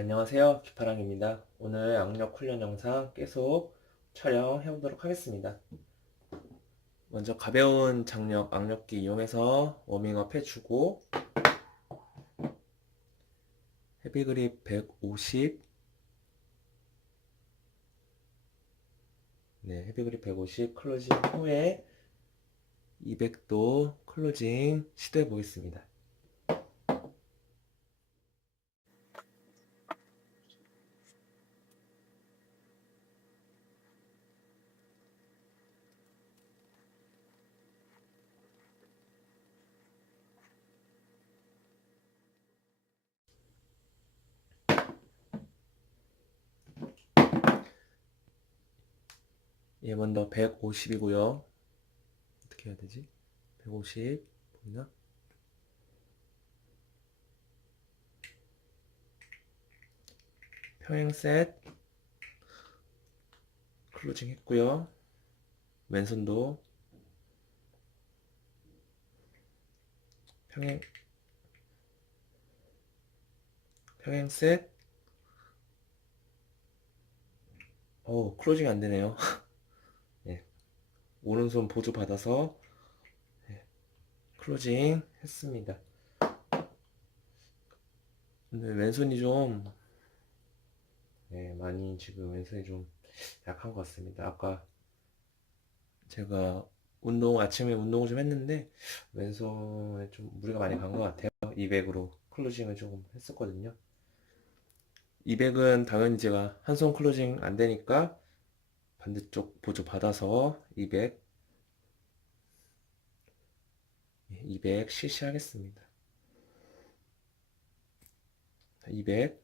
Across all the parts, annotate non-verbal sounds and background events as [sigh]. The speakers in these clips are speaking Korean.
안녕하세요. 기파랑입니다. 오늘 악력 훈련 영상 계속 촬영해 보도록 하겠습니다. 먼저 가벼운 장력 악력기 이용해서 워밍업 해주고 헤비그립 150 네, 헤비그립 150 클로징 후에 200도 클로징 시도해 보겠습니다. 얘 먼저 150이고요. 어떻게 해야 되지? 150 보이나? 평행 셋 클로징 했고요. 왼손도 평행 평행 셋어 클로징 안 되네요. [laughs] 네. 오른손 보조 받아서 네, 클로징 했습니다. 근데 왼손이 좀 네, 많이 지금 왼손이 좀 약한 것 같습니다. 아까 제가 운동 아침에 운동을 좀 했는데 왼손에 좀 무리가 많이 간 것 같아요. 200으로 클로징을 조금 했었거든요. 200은 당연히 제가 한 손 클로징 안 되니까 반대쪽 보조 받아서 200 200 실시하겠습니다. 200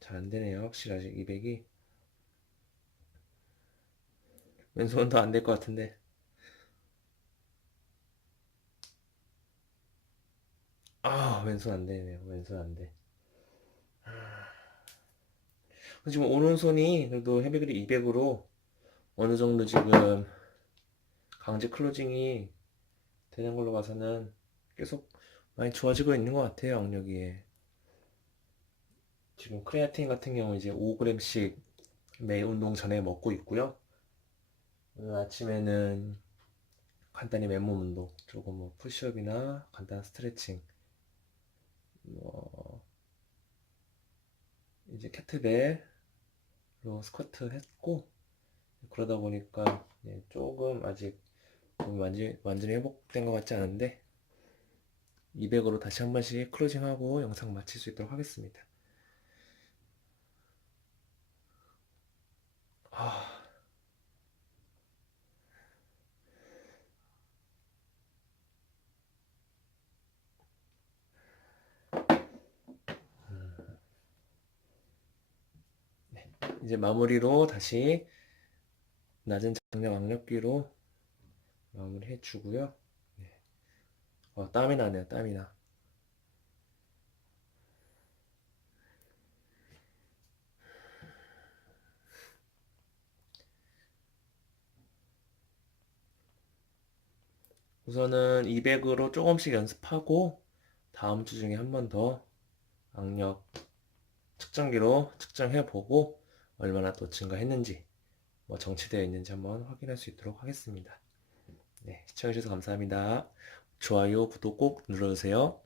잘 안되네요. 확실히 아직 200이 왼손도 안될 것 같은데 아 왼손 안 되네요. 왼손 안 돼. 지금 오른손이 그래도 헤비그립 200으로 어느 정도 지금 강제 클로징이 되는 걸로 봐서는 계속 많이 좋아지고 있는 것 같아요, 악력이. 지금 크레아틴 같은 경우 이제 5g씩 매일 운동 전에 먹고 있고요. 오늘 아침에는 간단히 맨몸 운동, 조금 뭐 푸시업이나 간단한 스트레칭, 뭐 이제 캐트벨 로 스쿼트 했고 그러다 보니까 네, 조금 아직 몸이 완전히, 완전히 회복된 것 같지 않은데 200으로 다시 한 번씩 클로징하고 영상 마칠 수 있도록 하겠습니다. 아, 이제 마무리로 다시 낮은 장력 악력기로 마무리 해 주고요. 네. 어, 땀이 나네요. 땀이 나. 우선은 200으로 조금씩 연습하고 다음 주 중에 한 번 더 악력 측정기로 측정해 보고 얼마나 또 증가했는지 뭐 정체되어 있는지 한번 확인할 수 있도록 하겠습니다. 네, 시청해주셔서 감사합니다. 좋아요, 구독 꼭 눌러주세요.